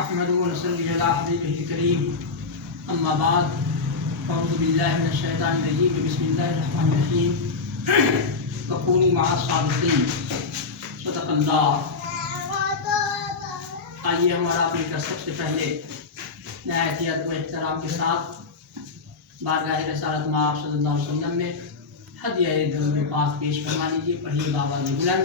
نحمده ونصلي على حبيبه الكريم اما بعد اعوذ بالله من الشیطان الرجیم بسم اللہ الرحمن الرحیم وکونوا مع الصادقین صدق اللہ۔ آئیے ہمارا اپنے کا سب سے پہلے نہایت ادب و احترام کے ساتھ بارگاہ رسالت مآب صلی اللہ علیہ وسلم میں ہدیہ درود پاک پیش فرما لیجیے۔ پڑھیے بآواز بلند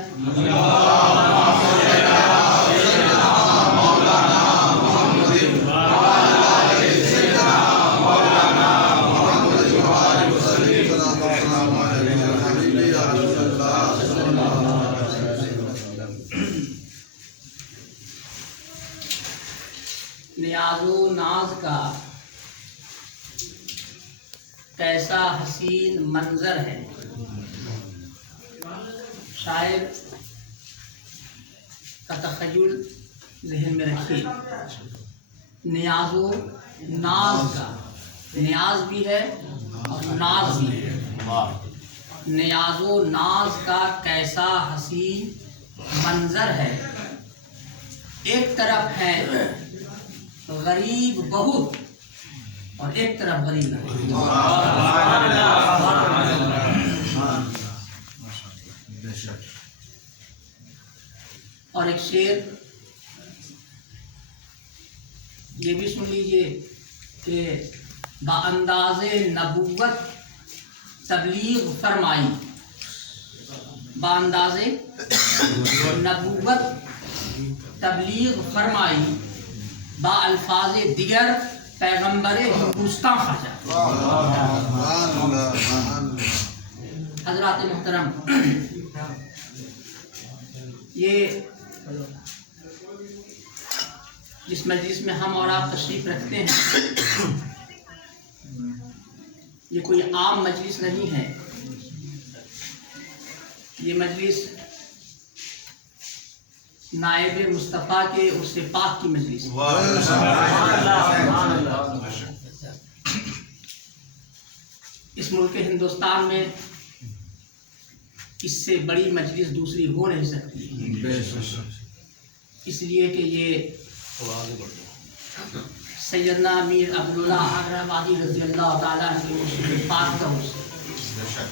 نیاز و ناز کا کیسا حسین منظر ہے، شاعر کا تخیل ذہن میں رکھیے۔ نیاز و ناز کا، نیاز بھی ہے اور ناز بھی ہے۔ نیاز و ناز کا کیسا حسین منظر ہے، ایک طرف ہے غریب بہت اور ایک طرف غریب نہیں۔ اور ایک شعر یہ بھی سن لیجئے کہ بانداز نبوت تبلیغ فرمائی، بانداز نبوت تبلیغ فرمائی، با الفاظ دیگر پیغمبر ہندوستان خواجہ۔ حضرات محترم، یہ جس مجلس میں ہم اور آپ تشریف رکھتے ہیں یہ کوئی عام مجلس نہیں ہے، یہ مجلس نائب مصطفیٰ کے عرص پاک کی مجلس ہے۔ اس ملک ہندوستان میں اس سے بڑی مجلس دوسری ہو نہیں سکتی، اس لیے کہ یہ سیدنا امیر عبداللہ حضرت رضی اللہ تعالیٰ عنہ کے عرص پاک کا عرص ہے۔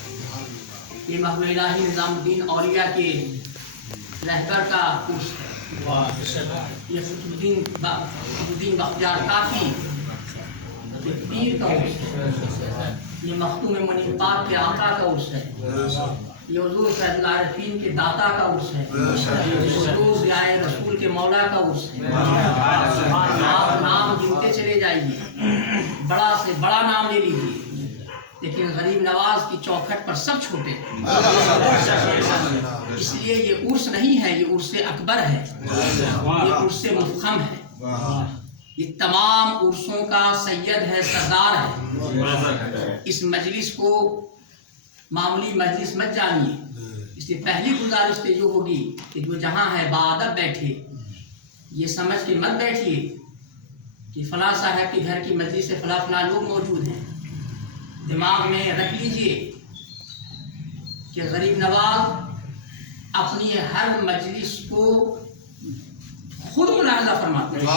یہ محو الہی نظام الدین اولیاء کے رہبر کا عرص ہے۔ یہ قطب الدین بختیار کافی پیر کا عرص ہے۔ یہ مختوم منی پاک کے آقا کا عرص ہے۔ یہ حضور فیض اللہ عارفین کے داتا کا عرص ہے۔ یہ حضور ضیاء رسول کے مولا کا عرص ہے۔ آپ نام گنتے چلے جائیے، بڑا سے بڑا نام لے لیجیے، لیکن غریب نواز کی چوکھٹ پر سب چھوٹے ہیں۔ اس لیے یہ عرس نہیں ہے، یہ عرس اکبر ہے، یہ عرس مفخم ہے، یہ تمام عرسوں کا سید ہے، سردار ہے۔ اس مجلس کو معمولی مجلس مت جانیے، اس لیے پہلی گزارش جو ہوگی کہ جو جہاں ہے باادب بیٹھے، یہ سمجھ کے مت بیٹھیے کہ فلاں صاحب کے گھر کی مجلس سے فلاں فلاں لوگ موجود ہیں۔ دماغ میں رکھ لیجئے کہ غریب نواز اپنی ہر مجلس کو خود ملاحظہ فرماتے ہیں۔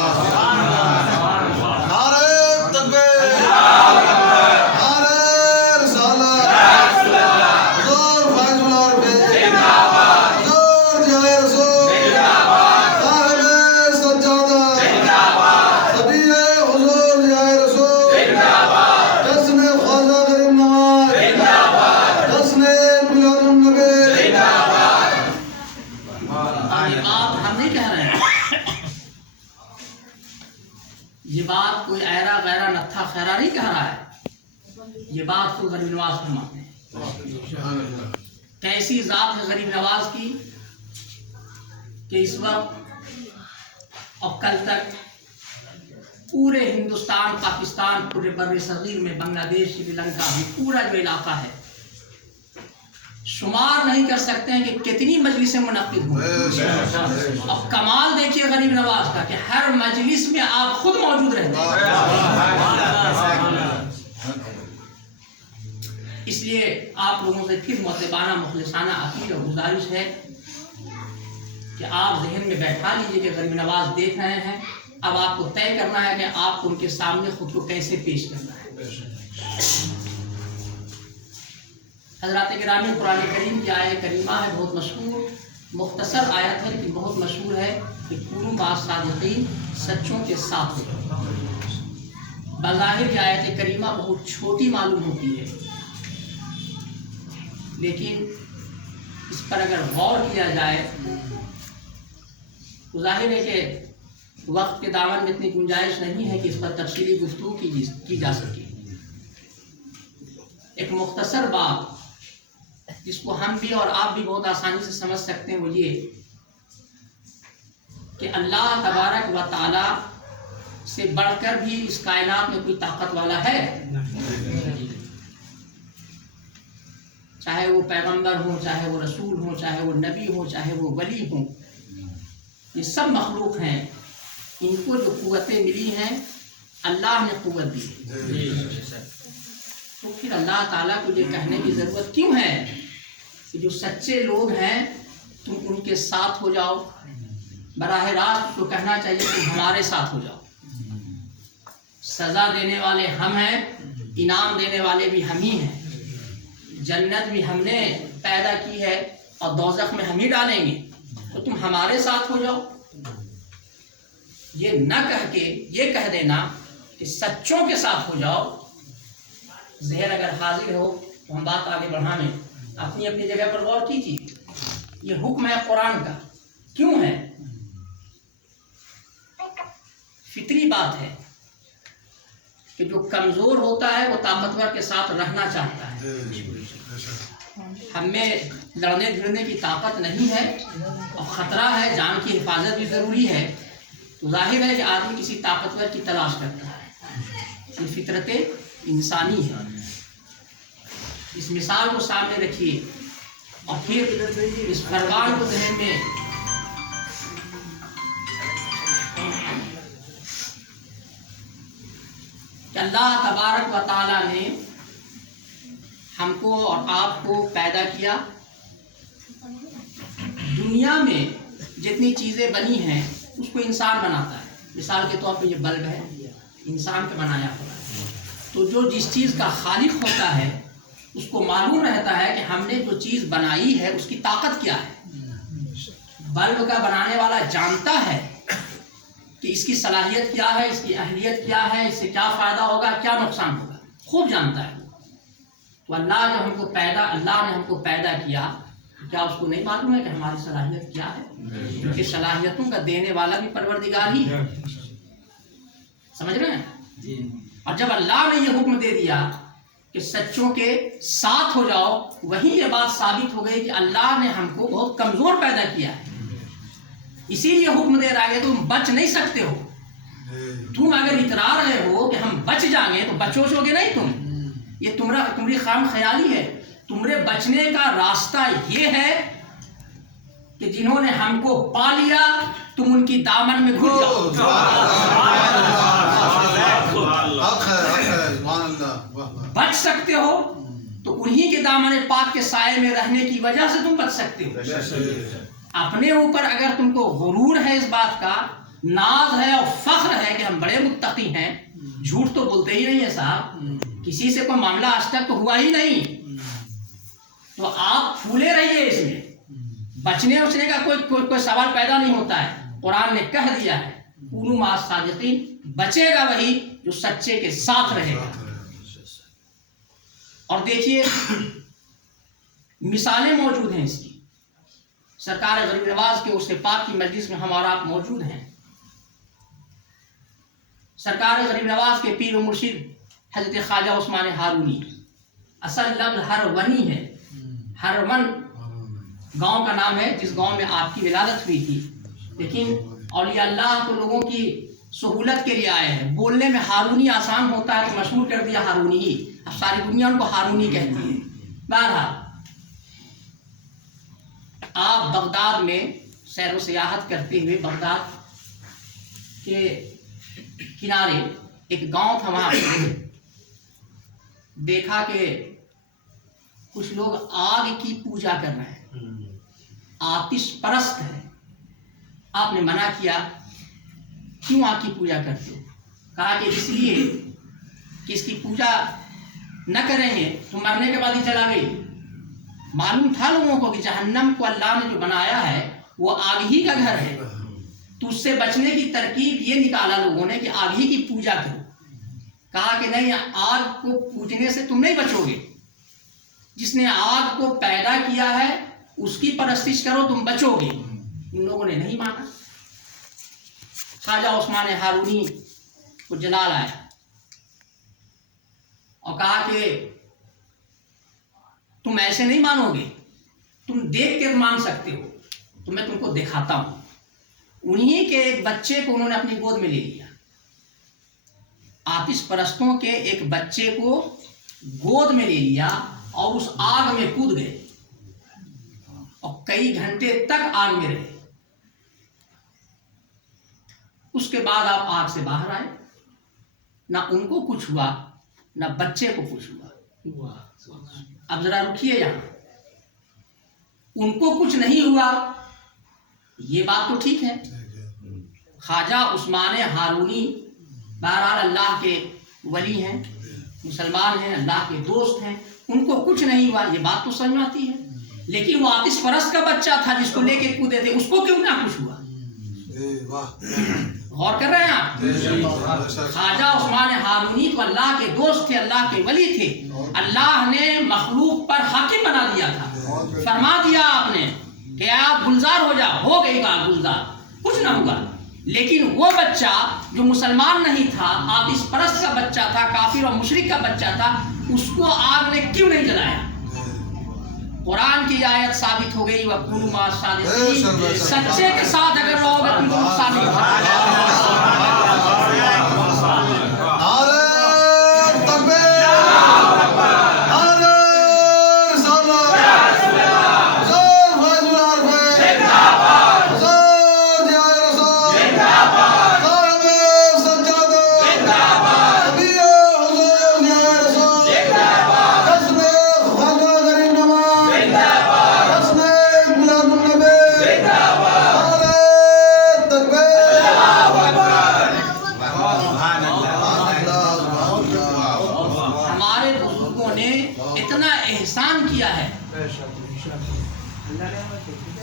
یہ بات کوئی ایرا غیرہ نتھا خیرہ نہیں کہہ رہا ہے، یہ بات تو غریب نواز فرماتے ہیں۔ کیسی ذات ہے غریب نواز کی کہ اس وقت اور کل تک پورے ہندوستان، پاکستان، پورے بر صغیر میں، بنگلہ دیش، سری لنکا میں پورا جو علاقہ ہے شمار نہیں کر سکتے ہیں کہ کتنی مجلسیں منعقد ہوں۔ اب کمال دیکھیے غریب نواز کا کہ ہر مجلس میں آپ خود موجود رہتے ہیں۔ اس لیے آپ لوگوں سے پھر مؤدبانہ مخلصانہ اپیل اور گزارش ہے کہ آپ ذہن میں بیٹھا لیجئے کہ غریب نواز دیکھ رہے ہیں اب آپ کو طے کرنا ہے کہ آپ کو ان کے سامنے خود کو کیسے پیش کرنا ہے۔ حضرات گرامی، قرآن کریم کی آیت کریمہ ہے، بہت مشہور، مختصر آیت ہے لیکن بہت مشہور ہے کہ کونوا مع الصادقین، سچوں کے ساتھ ہو۔ بظاہر یہ آیت کریمہ بہت چھوٹی معلوم ہوتی ہے، لیکن اس پر اگر غور کیا جائے تو ظاہر ہے کہ وقت کے دامن میں اتنی گنجائش نہیں ہے کہ اس پر تفصیلی گفتگو کی جا سکے۔ ایک مختصر بات جس کو ہم بھی اور آپ بھی بہت آسانی سے سمجھ سکتے ہیں وہ یہ کہ اللہ تبارک و تعالی سے بڑھ کر بھی اس کائنات میں کوئی طاقت والا ہے؟ چاہے وہ پیغمبر ہوں، چاہے وہ رسول ہوں، چاہے وہ نبی ہوں، چاہے وہ ولی ہوں، یہ سب مخلوق ہیں، ان کو جو قوتیں ملی ہیں اللہ نے قوت دی، تو پھر اللہ تعالیٰ کو یہ کہنے کی ضرورت کیوں ہے کہ جو سچے لوگ ہیں تم ان کے ساتھ ہو جاؤ؟ براہ راست تو کہنا چاہیے تم ہمارے ساتھ ہو جاؤ، سزا دینے والے ہم ہیں، انعام دینے والے بھی ہم ہی ہیں، جنت بھی ہم نے پیدا کی ہے اور دوزخ میں ہم ہی ڈالیں گے، تو تم ہمارے ساتھ ہو جاؤ۔ یہ نہ کہہ کے یہ کہہ دینا کہ سچوں کے ساتھ ہو جاؤ، ذہن اگر حاضر ہو تو ہم بات آگے بڑھانے اپنی اپنی جگہ پر غور کیجیے۔ یہ حکم ہے قرآن کا، کیوں ہے؟ فطری بات ہے کہ جو کمزور ہوتا ہے وہ طاقتور کے ساتھ رہنا چاہتا ہے۔ ہم میں لڑنے جھڑنے کی طاقت نہیں ہے اور خطرہ ہے، جان کی حفاظت بھی ضروری ہے، تو ظاہر ہے کہ آدمی کسی طاقتور کی تلاش کرتا ہے، یہ فطرت انسانی ہے۔ اس مثال کو سامنے رکھیے اور پھر اس فرمان کو ذہن میں کہ اللہ تبارک و تعالیٰ نے ہم کو اور آپ کو پیدا کیا، دنیا میں جتنی چیزیں بنی ہیں اس کو انسان بناتا ہے۔ مثال کے طور پہ یہ بلب ہے، انسان کا بنایا ہوا ہے، تو جو جس چیز کا خالق ہوتا ہے اس کو معلوم رہتا ہے کہ ہم نے جو چیز بنائی ہے اس کی طاقت کیا ہے۔ بلب کا بنانے والا جانتا ہے کہ اس کی صلاحیت کیا ہے، اس کی اہلیت کیا ہے، اس سے کیا فائدہ ہوگا، کیا نقصان ہوگا، خوب جانتا ہے۔ تو اللہ نے ہم کو پیدا کیا، کیا اس کو نہیں معلوم ہے کہ ہماری صلاحیت کیا ہے؟ کیونکہ صلاحیتوں کا دینے والا بھی پروردگار ہی ہے، سمجھ رہے ہیں؟ اور جب اللہ نے یہ حکم دے دیا کہ سچوں کے ساتھ ہو جاؤ، وہیں یہ بات ثابت ہو گئی کہ اللہ نے ہم کو بہت کمزور پیدا کیا ہے، اسی لیے حکم دے رہا ہے کہ تم بچ نہیں سکتے ہو۔ تم اگر اترا رہے ہو کہ ہم بچ جائیں گے تو بچو گے نہیں تم، یہ تمہاری خام خیالی ہے۔ تمہارے بچنے کا راستہ یہ ہے کہ جنہوں نے ہم کو پا لیا تم ان کی دامن میں گھس جاؤ۔ بچ سکتے ہو تو انہی کے دامن پاک کے سائے میں رہنے کی وجہ سے تم بچ سکتے ہو۔ اپنے اوپر اگر تم کو غرور ہے، اس بات کا ناز ہے اور فخر ہے کہ ہم بڑے متقی ہیں، جھوٹ تو بولتے ہی نہیں ہے صاحب، کسی سے کوئی معاملہ آج تک تو ہوا ہی نہیں، تو آپ پھولے رہیے اس میں، بچنے اچنے کا کوئی سوال پیدا نہیں ہوتا ہے۔ قرآن نے کہہ دیا ہے کونوا مع الصادقین، بچے گا وہی جو سچے کے ساتھ رہے گا۔ اور دیکھیے مثالیں موجود ہیں اس کی، سرکار غریب نواز کے اس پاک کی مجلس میں ہم اور آپ موجود ہیں۔ سرکار غریب نواز کے پیر و مرشد حضرت خواجہ عثمان ہارونی، اصل لفظ ہرونی ہے، ہرون گاؤں کا نام ہے جس گاؤں میں آپ کی ولادت ہوئی تھی، لیکن اولیاء اللہ تو لوگوں کی سہولت کے لیے آئے ہیں، بولنے میں ہارونی آسان ہوتا ہے تو مشہور کر دیا ہارونی ہی، اب ساری دنیا ان کو ہارونی کہتی ہے۔ بہرحال آپ بغداد میں سیر و سیاحت کرتے ہوئے بغداد کے کنارے ایک گاؤں تھا، وہاں دیکھا کہ کچھ لوگ آگ کی پوجا کر رہے ہیں، آتش پرست ہے۔ آپ نے منع کیا क्यों आग की पूजा करते हो? कहा कि इसलिए कि इसकी पूजा न करेंगे तो मरने के बाद ही जला गई। मालूम था लोगों को कि जहन्नम को अल्लाह ने जो बनाया है वो आग ही का घर है, तो उससे बचने की तरकीब ये निकाला लोगों ने कि आग ही की पूजा करो। कहा कि नहीं, आग को पूजने से तुम नहीं बचोगे, जिसने आग को पैदा किया है उसकी परस्तिश करो, तुम बचोगे। इन लोगों ने नहीं माना। ख्वाजा उस्मान हारूनी को जला लाया और कहा कि तुम ऐसे नहीं मानोगे, तुम देख के मान सकते हो, तो मैं तुमको दिखाता हूं। उन्हीं के एक बच्चे को उन्होंने अपनी गोद में ले लिया। आतिश परस्तों के एक बच्चे को गोद में ले लिया और उस आग में कूद गए और कई घंटे तक आग में रहे। उसके बाद आप आग से बाहर आए, ना उनको कुछ हुआ ना बच्चे को कुछ हुआ। अब जरा रुकिए, यहां उनको कुछ नहीं हुआ, ये बात तो ठीक है। ख्वाजा उस्मान हारूनी बहरहाल अल्लाह के वली हैं, मुसलमान हैं, अल्लाह के दोस्त हैं, उनको कुछ नहीं हुआ, ये बात तो समझ में आती है। लेकिन वो आतिश परस्त का बच्चा था जिसको लेके कूदे थे, उसको क्यों ना कुछ हुआ? गौर कर रहे हैं आप? ख्वाजा उस्मान हारूनी तो अल्लाह के दोस्त थे, अल्लाह के वली थे। अल्लाह ने मखलूक पर हाकिम बना दिया था। फरमा दिया आपने कि आप गुलजार हो जाओ, हो गई बात गुलजार, कुछ ना हुआ। लेकिन वो बच्चा जो मुसलमान नहीं था, आतिश परस्त का बच्चा था, काफिर और मुशरिक का बच्चा था, उसको आग ने क्यों नहीं जलाया? कुरान की आयत साबित हो गई, वकुलू मा सादिकीन, सच्चे के साथ अगर रहोगे तुमको नुकसान नहीं होगा।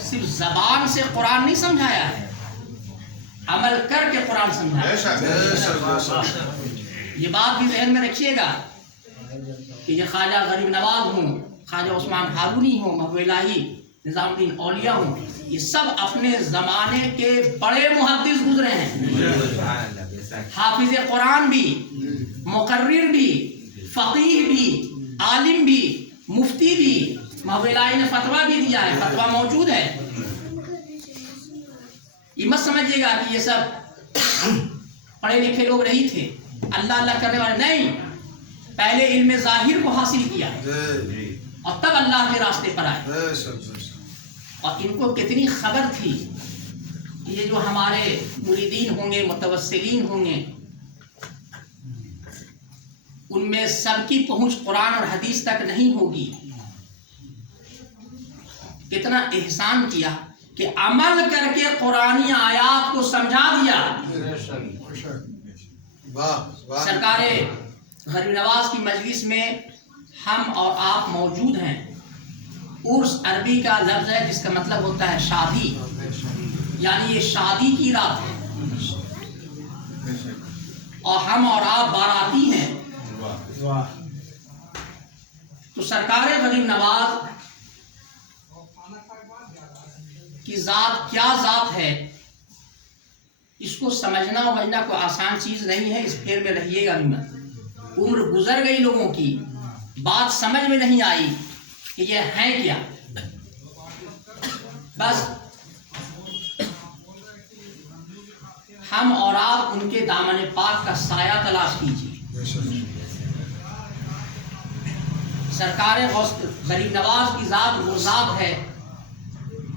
सिर्फ जबान से कुरान नहीं समझाया है, अमल करके कुरान समझाया। ये बात भी ज़हन में रखिएगा कि ये ख्वाजा गरीब नवाज हूँ, ख्वाजा उस्मान हारूनी हूँ, महबूब इलाही निज़ामुद्दीन औलिया हूँ, ये सब अपने ज़माने के बड़े मुहद्दिस गुजरे हैं। हाफिज़ कुरान भी, मुकर्रिर भी, फ़क़ीह भी, आलिम भी, मुफ्ती भी। महबूब इलाही ने फतवा भी दिया है, फतवा मौजूद है। ये मत समझिएगा कि ये सब पढ़े लिखे लोग नहीं थे, अल्लाह अल्लाह करने वाले नहीं। पहले इल्म ज़ाहिर को हासिल किया और तब अल्लाह के रास्ते पर आए। और इनको कितनी खबर थी कि ये जो हमारे मुरीदीन होंगे, मुतवस्सिलीन होंगे, उनमें सबकी पहुंच कुरान और हदीस तक नहीं होगी। कितना एहसान किया कि अमल करके कुरानी आयात को समझा दिया। सरकारे गरीब नवाज की मजलिस में हम और आप मौजूद हैं। उर्स अरबी का लफ्ज़ है जिसका मतलब होता है शादी, यानी ये शादी की रात है और हम और आप बाराती हैं। तो सरकारे गरीब नवाज की ज़ात क्या ज़ात है, इसको समझना उमझना कोई आसान चीज़ नहीं है। इस फेर में रहिएगा भी मत। उम्र गुजर गई लोगों की, बात समझ में नहीं आई कि ये है क्या। बस हम और आप उनके दामन पाक का साया तलाश कीजिए। सरकारे गरीब नवाज की ज़ात वो ज़ात है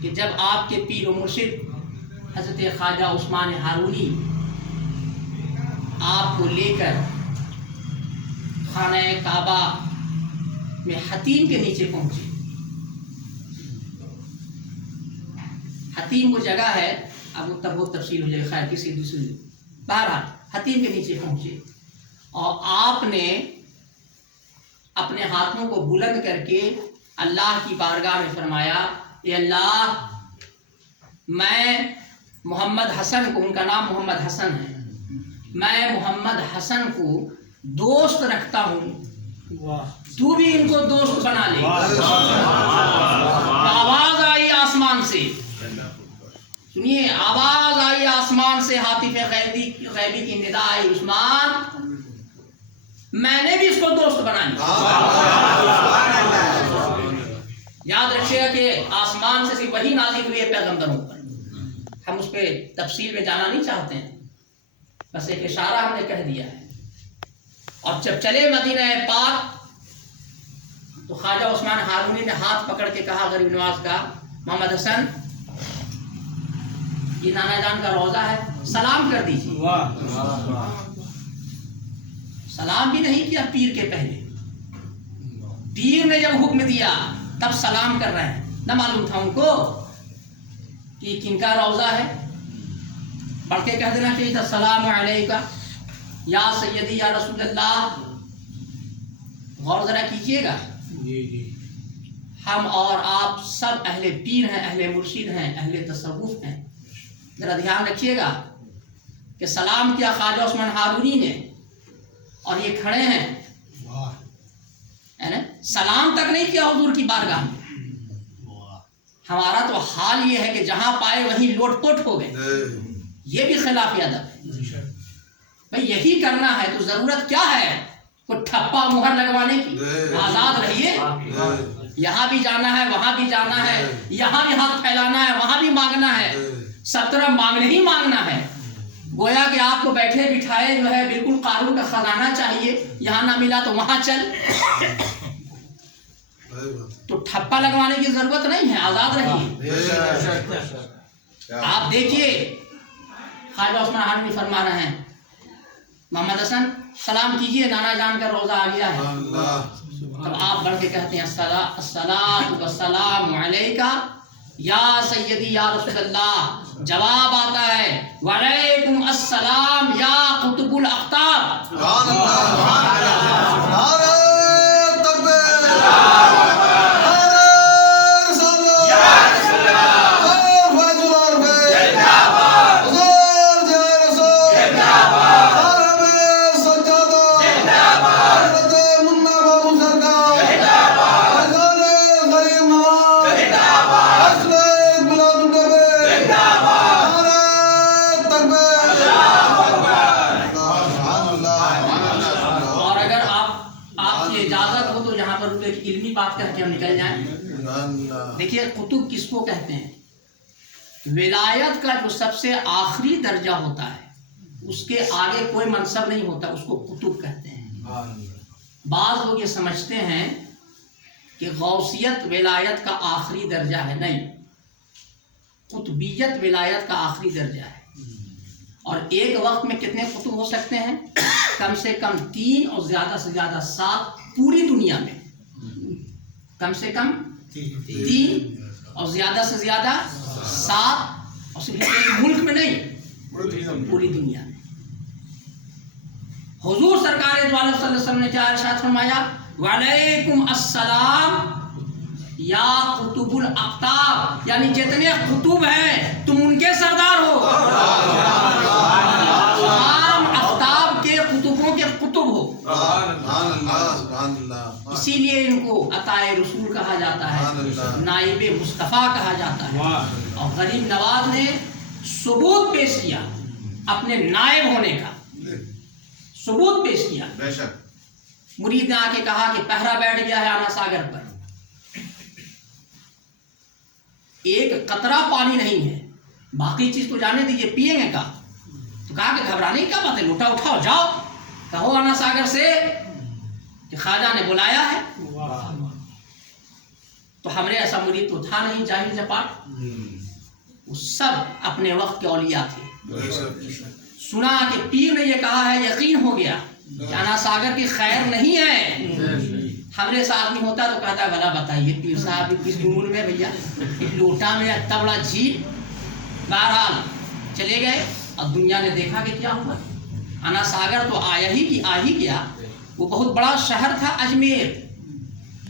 कि जब आपके पीर मुर्शिद हज़रत ख्वाजा उस्मान हारूनी आपको लेकर खाना काबा में हतीम के नीचे पहुंचे। हतीम वो जगह है, अब वो तब बहुत तफसील हो जाएगी, खैर किसी दूसरी बहरहाल हतीम के नीचे पहुंचे और आपने अपने हाथों को बुलंद करके अल्लाह की बारगाह में फरमाया, ए अल्लाह, मैं मोहम्मद हसन को, उनका नाम मोहम्मद हसन है, मैं मोहम्मद हसन को दोस्त रखता हूँ, तू भी इनको दोस्त बना ले। आवाज आई आसमान से, सुनिए, आवाज आई आसमान से, हातिफ गैबी की निदा आई, उस्मान मैंने भी इसको दोस्त बना लिया। याद रखिएगा कि आसमान से सिर्फ वही नाज़िल हुई है पैगंबरों पर, हम उस पर तफसील में जाना नहीं चाहते हैं, बस एक इशारा हमने कह दिया है। और जब चले मदीना पाक तो ख्वाजा उस्मान हारूनी ने हाथ पकड़ के कहा गरीब नवाज का, मोहम्मद हसन, ये नाना जान का रोजा है, सलाम कर दीजिए। सलाम भी नहीं किया पीर के पहले, पीर ने जब हुक्म दिया तब सलाम कर रहे हैं। न मालूम था उनको कि किनका रोजा है, पढ़ के कह देना चाहिए था, सलाम अलैका या सैयदी या रसूल अल्लाह। गौर जरा कीजिएगा, हम और आप सब अहले पीर हैं, अहले मुर्शिद हैं, अहले तसव्वुफ हैं। जरा ध्यान रखिएगा कि सलाम किया ख्वाजा उस्मान हारूनी ने, और ये खड़े हैं, है ना, सलाम तक नहीं किया हुजूर की बारगाह में। हमारा तो हाल ये है कि जहां पाए वहीं लोटपोट हो गए, ये भी खिलाफ अदब है। भाई यही करना है तो जरूरत क्या है कोई ठप्पा मुहर लगवाने की? आजाद रहिए, यहाँ भी जाना है, वहां भी जाना है, यहाँ भी हाथ फैलाना है, वहां भी मांगना है, सब तरफ मांगने ही मांगना है। गोया कि आपको बैठे बिठाए जो है बिल्कुल कानून का खजाना चाहिए, यहाँ ना मिला तो वहां चल, तो ठप्पा लगवाने की जरूरत नहीं है, आजाद रहिए। आप देखिए ख्वाजा उस्मान हारूनी फरमा रहे हैं, मोहम्मद हसन सलाम कीजिए, नाना जान का रोजा आ गया है। तब आप बढ़ के कहते हैं, अस्सलातु वस्सलामु अलैका या सैयदी या रसूल अल्लाह। जवाब आता है, वालेकुम अस्सलाम या कुतुबुल अख्ताब। बात करके हम निकल जाएं। देखिए कुतुब किसको कहते हैं? विलायत का जो सबसे आखिरी दर्जा होता है, उसके आगे कोई मनसब नहीं होता, उसको कुतुब कहते हैं। बाज़ लोग ये समझते हैं कि गौसियत विलायत का आखिरी दर्जा है, नहीं, कुतुबियत विलायत का आखिरी दर्जा है। और एक वक्त में कितने कुतुब हो सकते हैं? कम से कम 3 और ज़्यादा से ज़्यादा 7 पूरी दुनिया में, कम से कम 3 और ज़्यादा से ज़्यादा 7, और सिर्फ एक मुल्क में नहीं, पूरी दुनिया में। हुजूर सरकार दो आलम सल्लल्लाहु अलैहि वसल्लम ने क्या इरशाद फरमाया? वालेकुम अस्सलाम या कुतुबुल अख्ताब, यानी जितने कुतुब हैं तुम उनके सरदार हो, तमाम अख्ताब के कुतुबों के कुतुब हो। इसीलिए इनको अताए रसूल कहा जाता है, नाइबे मुस्तफ़ा कहा जाता है। और गरीब नवाज ने सबूत पेश किया अपने नायब होने का, सबूत पेश किया। मुरीद ने आके कहा कि पहरा बैठ गया है आना सागर पर, एक कतरा पानी नहीं है, बाकी चीज तो जाने दीजिए, पिएंगे का? तो कहा कि घबराने की क्या बात है, लोटा उठाओ जाओ, कहो आना सागर से कि ख्वाजा ने बुलाया है। तो हमरे ऐसा मुरीद तो था नहीं, जाहिर जपाट, वो सब अपने वक्त के औलिया थे। सुना कि पीर ने ये कहा है, यकीन हो गया कि आना सागर की खैर नहीं है। हमरे साथ में होता तो कहता भला बताइए पीर साहब किस उम्र में भैया, एक लोटा में इतना बड़ा झील। बहरहाल चले गए। अब दुनिया ने देखा कि क्या हुआ। अना सागर तो आ ही गया। वो बहुत बड़ा शहर था अजमेर।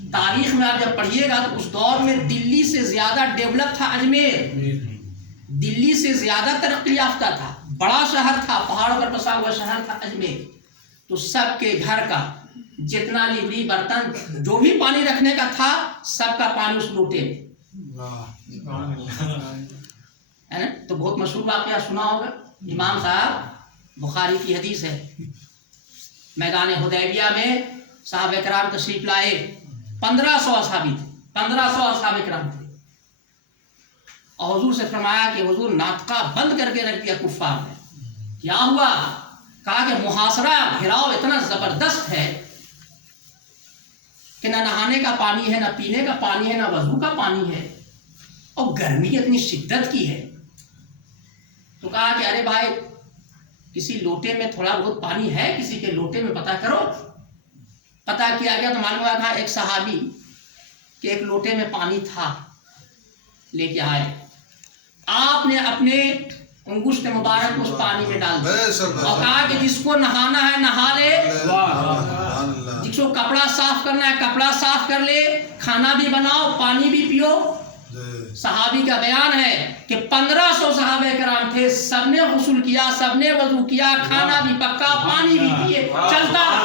तारीख में आप जब पढ़िएगा तो उस दौर में दिल्ली से ज़्यादा डेवलप था अजमेर, दिल्ली से ज़्यादा तरक्की याफ्ता था, बड़ा शहर था, पहाड़ों पर बसा हुआ शहर था अजमेर। तो सबके घर का जितना लिवरी बर्तन जो भी पानी रखने का था, सबका पानी उस लोटे में, है ना। तो बहुत मशहूर वाक़या सुना होगा, इमाम साहब, बुखारी की हदीस है, मैदान हुदैबिया में साहब कराम तशरीफ लाए, 1500 असहाबी थे, 1500 असहाब कराम थे, और हुजूर से फरमाया कि हुजूर नाटका बंद करके रख दिया कुफ्फार ने। क्या हुआ? कहा कि मुहासरा, घेराव इतना जबरदस्त है कि ना नहाने का पानी है, ना पीने का पानी है, ना वजू का पानी है, और गर्मी इतनी शिद्दत की है। तो कहा कि अरे भाई, किसी लोटे में थोड़ा बहुत पानी है, किसी के लोटे में पता करो। पता किया गया तो मालूम हुआ था एक सहाबी के एक लोटे में पानी था, लेके आए, आपने अपने अंगुष्ठ मुबारक उस पानी में डाल दिया और कहा कि जिसको नहाना है नहा ले, जिसको कपड़ा साफ करना है कपड़ा साफ कर ले, खाना भी बनाओ, पानी भी पियो। सहाबी का बयान है कि 1500 सहाबे कराम थे, सबने गुस्ल किया, सबने वजू किया, खाना भी पक्का, पानी भी पिए, चलता रहा।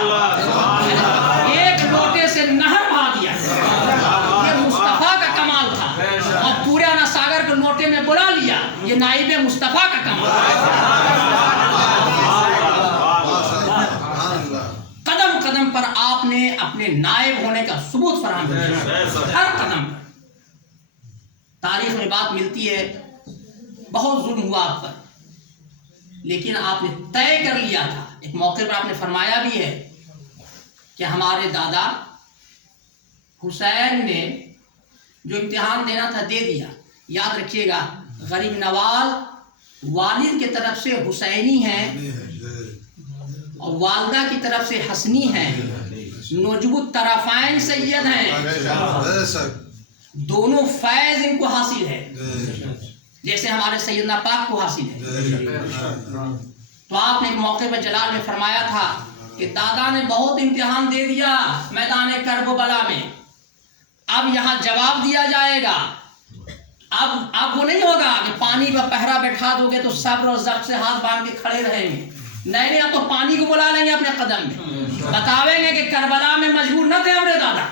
एक लोटे से नहर बहा दिया। ये मुस्तफा का कमाल था, और पूरे अना सागर को लोटे में बुला लिया। ये नाइबे मुस्तफा का कमाल। कदम कदम पर आपने अपने नायब होने का सबूत फराहम किया, हर कदम पर। तारीख में बात मिलती है बहुत जुल्म हुआ आप पर, लेकिन आपने तय कर लिया था। एक मौके पर आपने फरमाया भी है कि हमारे दादा हुसैन ने जो इम्तिहान देना था दे दिया। याद रखिएगा, गरीब नवाज वालिद की तरफ से हुसैनी हैं और वालदा की तरफ से हसनी हैं, नजबुत तरफ़ैन सैयद हैं, दोनों फैज इनको हासिल है, जैसे हमारे सैयदना पाक को हासिल है। तो आपने एक मौके पर जलाल में फरमाया था कि दादा ने बहुत इम्तिहान दे दिया मैदान करबला में, अब यहाँ जवाब दिया जाएगा। अब वो नहीं होगा कि पानी पर पहरा बैठा दोगे तो सब्र और ज़ब्त से हाथ बांध के खड़े रहेंगे। नहीं, अब तो पानी को बुला लेंगे अपने कदम में, बतावेंगे कि करबला में मजबूर न थे हमारे दादा,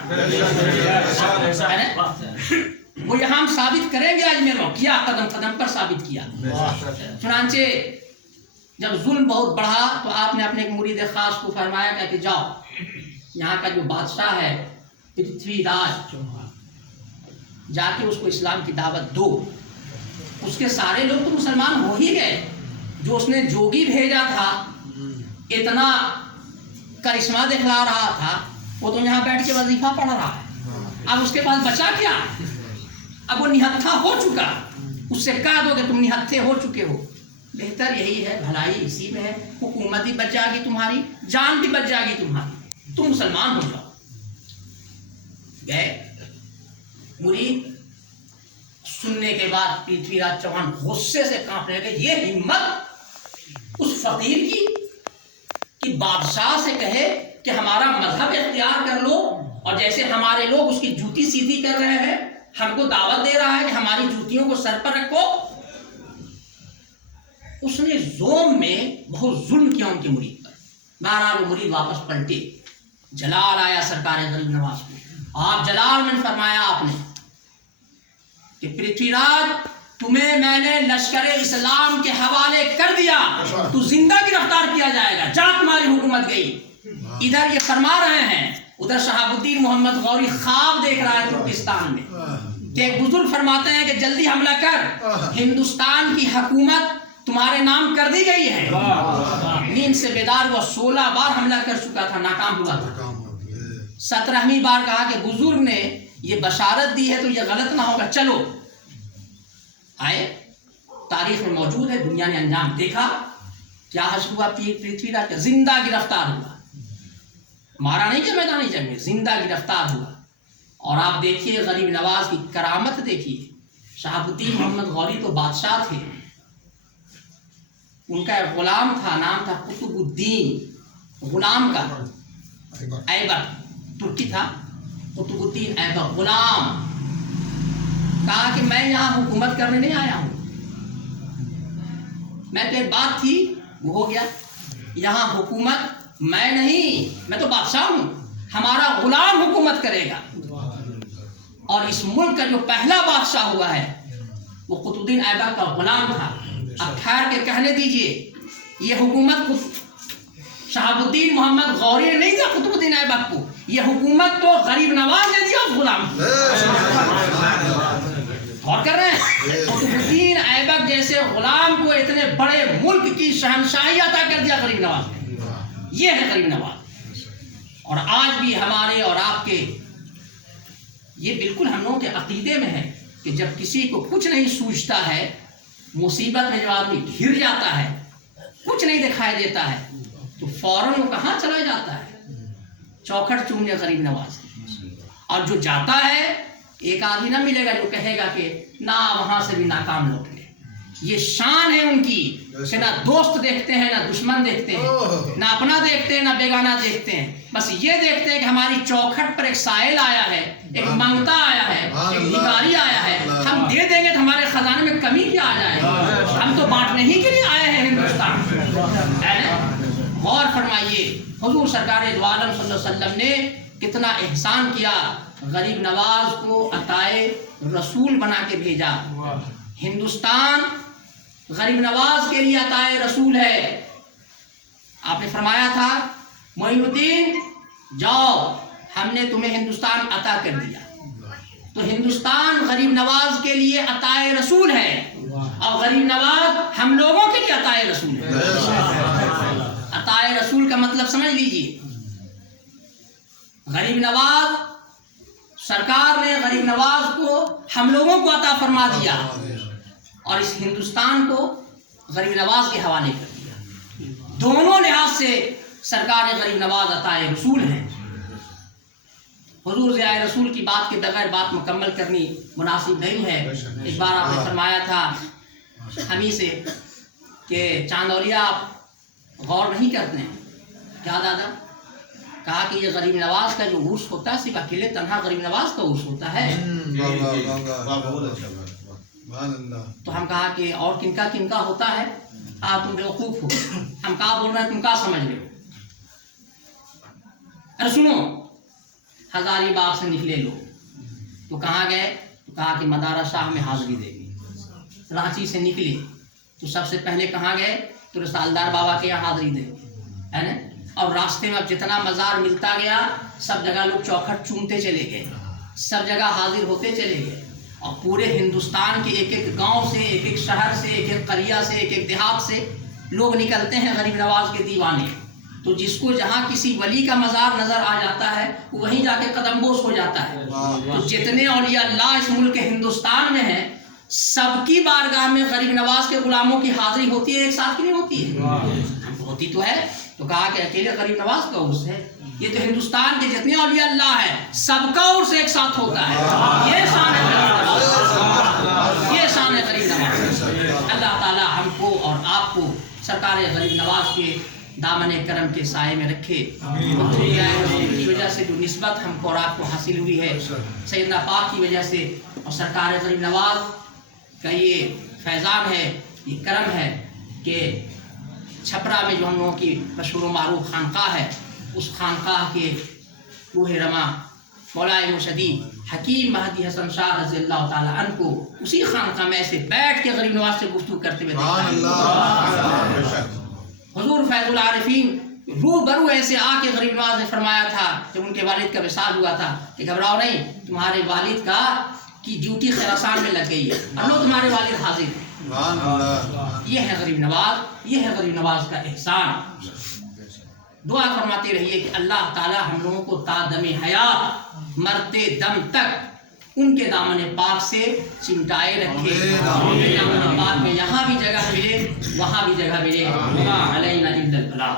वो यहाँ हम साबित करेंगे। आज में किया, कदम कदम पर साबित किया। चुनांचे जब जुल्म बहुत बढ़ा तो आपने अपने एक मुरीद खास को फरमाया कि जाओ, यहाँ का जो बादशाह है पृथ्वीराज, जाके उसको इस्लाम की दावत दो। उसके सारे लोग तो मुसलमान हो ही गए। जो उसने जोगी भेजा था, इतना करिश्मा दिखला रहा था, वो तो यहाँ बैठ के वजीफा पढ़ रहा है। अब उसके पास बचा क्या? अब वो निहत्था हो चुका। उससे कह दो कि तुम निहत्थे हो चुके हो। बेहतर यही है, भलाई इसी में है। हुकूमत भी बच जाएगी तुम्हारी, जान भी बच जाएगी तुम्हारी, तुम मुसलमान हो जाओ। गए मुरीद, सुनने के बाद पृथ्वीराज चौहान गुस्से से कांपने लगे। ये हिम्मत उस फकीर की कि बादशाह से कहे कि हमारा मजहब इख्तियार कर लो, और जैसे हमारे लोग उसकी जूती सीधी कर रहे हैं, हमको दावत दे रहा है कि हमारी जूतियों को सर पर रखो। उसने जोम में बहुत जुल्म किया उनके मुरीद पर। बहरहाल मुरीद वापस पलटे। जलाल आया सरकार गरीब नवाज को। आप जलाल में फरमाया आपने कि पृथ्वीराज, तुम्हें मैंने लश्कर इस्लाम के हवाले कर दिया, तू जिंदा गिरफ्तार किया जाएगा, जा तुम्हारी हुकूमत गई। इधर ये फरमा रहे हैं, उधर शहाबुद्दीन मोहम्मद गौरी ख्वाब देख रहा है तुर्किस्तान में कि एक बुजुर्ग फरमाते हैं कि जल्दी हमला कर, हिंदुस्तान की हुकूमत तुम्हारे नाम कर दी गई है। नींद से बेदार हुआ, 16 बार हमला कर चुका था, नाकाम हुआ था। 17वीं बार कहा कि बुजुर्ग ने ये बशारत दी है तो ये गलत ना होगा, चलो। आए, तारीख में मौजूद है, दुनिया ने अंजाम देखा। क्या हश्र हुआ पृथ्वीराज, जिंदा गिरफ्तार हुआ, मारा नहीं कि मैदानी जंग में, जिंदा गिरफ्तार हुआ। और आप देखिए गरीब नवाज की करामत देखिए। शहाबुद्दीन मोहम्मद गौरी तो बादशाह थे, ان کا ایک غلام تھا، نام تھا قطب الدین، غلام کا ایبک، ترکی تھا، قطب الدین ایبک غلام. کہا کہ میں یہاں حکومت کرنے نہیں آیا ہوں، میں تو ایک بات تھی وہ ہو گیا، یہاں حکومت میں نہیں، میں تو بادشاہ ہوں، ہمارا غلام حکومت کرے گا. اور اس ملک کا جو پہلا بادشاہ ہوا ہے وہ قطب الدین ایبک کا غلام تھا. اب ٹھہر کے کہنے دیجئے، یہ حکومت شہاب الدین محمد غوری نے نہیں دیا قطب الدین ایبک کو، یہ حکومت تو غریب نواز نے دیا اس غلام کو. غور کر رہے ہیں؟ قطب الدین ایبک جیسے غلام کو اتنے بڑے ملک کی شہنشاہی عطا کر دیا غریب نواز نے. یہ ہے غریب نواز. اور آج بھی ہمارے اور آپ کے یہ بالکل ہم لوگوں کے عقیدے میں ہے کہ جب کسی کو کچھ نہیں سوچتا ہے، مصیبت میں جو آدمی گھر جاتا ہے، کچھ نہیں دکھائی دیتا ہے، تو فوراً وہ کہاں چلا جاتا ہے؟ چوکھٹ چومنے غریب نواز. اور جو جاتا ہے ایک آدمی نہ ملے گا جو کہے گا کہ نہ وہاں سے بھی ناکام لوٹ گئے. یہ شان ہے ان کی کہ نہ دوست دیکھتے ہیں نہ دشمن دیکھتے ہیں، نہ اپنا دیکھتے ہیں نہ بیگانہ دیکھتے ہیں، بس یہ دیکھتے ہیں کہ ہماری چوکھٹ پر ایک سائل آیا ہے، ایک منگتا آیا ہے، ایک بھکاری آیا ہے، ہم دے دیں گے تو ہمارے خزانے میں کمی کیا آ جائے گی؟ ہم تو بانٹنے ہی کے لیے آئے ہیں ہندوستان. غور فرمائیے، حضور سرکار دو عالم صلی اللہ علیہ وسلم نے کتنا احسان کیا، غریب نواز کو عطائے رسول بنا کے بھیجا. ہندوستان غریب نواز کے لیے عطائے رسول ہے. آپ نے فرمایا تھا معین الدین جاؤ، ہم نے تمہیں ہندوستان عطا کر دیا. تو ہندوستان غریب نواز کے لیے عطائے رسول ہے، اور غریب نواز ہم لوگوں کے لیے عطائے رسول ہے. عطائے رسول کا مطلب سمجھ لیجیے، غریب نواز سرکار نے غریب نواز کو ہم لوگوں کو عطا فرما دیا، اور اس ہندوستان کو غریب نواز کے حوالے کر دیا. دونوں لحاظ سے سرکار غریب نواز عطائے رسول ہیں. حضور ضیاء رسول کی بات کے بغیر بات مکمل کرنی مناسب نہیں ہے. ایک بار آپ نے فرمایا تھا ہمیں سے کہ چاندولیا آپ غور نہیں کرتے ہیں. کیا دادا؟ کہا کہ یہ غریب نواز کا جو عرس ہوتا ہے صرف اکیلے تنہا غریب نواز کا عرس ہوتا ہے. تو ہم کہا کہ اور کن کا ہوتا ہے؟ تم بیوقوف ہو، ہم کہا بول رہے ہیں، تم کہا سمجھ رہے ہو؟ ارے سنو، ہزاری باغ سے نکلے لوگ تو کہاں گئے؟ تو کہا کہ مدارہ شاہ میں حاضری دے گی. رانچی سے نکلے تو سب سے پہلے کہاں گئے؟ تو رسالدار بابا کے یہاں حاضری دے ہے نا. اور راستے میں اب جتنا مزار ملتا گیا سب جگہ لوگ چوکھٹ چومتے چلے گئے، سب جگہ حاضر ہوتے چلے گئے. اور پورے ہندوستان کے ایک ایک گاؤں سے، ایک ایک شہر سے، ایک ایک قریہ سے، ایک ایک دیہات سے لوگ نکلتے ہیں غریب نواز کے دیوانے. تو جس کو جہاں کسی ولی کا مزار نظر آ جاتا ہے وہ وہیں جا کے قدم بوس ہو جاتا ہے. تو جتنے اولیاء اللہ اس ملک ہندوستان میں ہیں سب کی بارگاہ میں غریب نواز کے غلاموں کی حاضری ہوتی ہے، ایک ساتھ کی نہیں ہوتی ہے؟ ہوتی تو ہے. تو کہا کہ اکیلے غریب نواز کا عرس ہے؟ یہ تو ہندوستان کے جتنے اولیاء اللہ ہیں سب کا عرس ایک ساتھ ہوتا ہے. یہ شان ہے غریب نواز، یہ شان ہے غریب نواز. اللہ تعالی ہم کو اور آپ کو سرکار غریب نواز کے دامن کرم کے سائے میں رکھے. کی وجہ سے جو نسبت ہم کو اور آپ کو حاصل ہوئی ہے سیدنا پاک کی وجہ سے، اور سرکار غریب نواز کا یہ فیضان ہے، یہ کرم ہے کہ چھپرا میں جو ہم لوگوں کی مشہور و معروف خانقاہ ہے، اس خانقاہ کے کوہ رما مولانا مرشدی حکیم مہدی حسن شاہ رضی اللہ تعالیٰ عنہ کو اسی خانقاہ میں ایسے بیٹھ کے غریب نواز سے گفتگو کرتے ہوئے دیکھا. حضور فیض العارفین روبرو ایسے آ کے غریب نواز نے فرمایا تھا جب ان کے والد کا وصال ہوا تھا کہ گھبراؤ نہیں، تمہارے والد کا کی ڈیوٹی خراسان میں لگ گئی ہے، اور لو تمہارے والد حاضر ہیں. یہ ہے غریب نواز، یہ ہے غریب نواز کا احسان. دعا فرماتے رہیے کہ اللہ تعالی ہم لوگوں کو تا دم حیات مرتے دم تک ان کے دامن پاک سے چمٹائے رکھے. ان کے دامن پاک میں یہاں بھی جگہ ملے وہاں بھی جگہ ملے. علینا الا البلاغ.